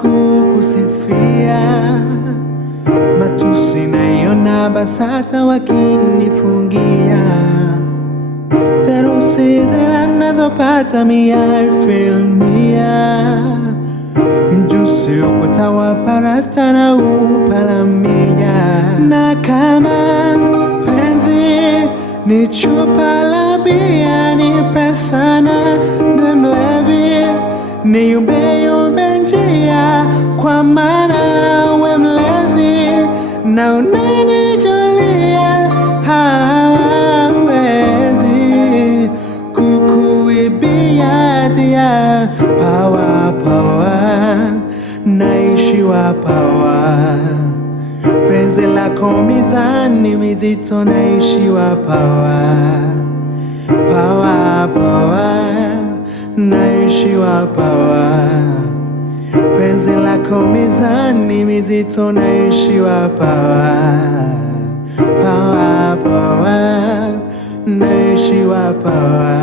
kukusifia, matusi naiona BASATA wakinifungia, ferusi zinazopata filmia, mjusi ukuta wa parasta na upalamia. Na kama penzi ni chupa la bia, nipe sana ndo mlevi, niyumbe njia, kwa maana we mlezi na unanijulia. Hawawezi kukuibia dia, power, naishiwa power. Penzi lako mizani mizito, naishiwa power, naishiwa power. Penzi lako mizani mizito, naishiwa power, naishiwa power.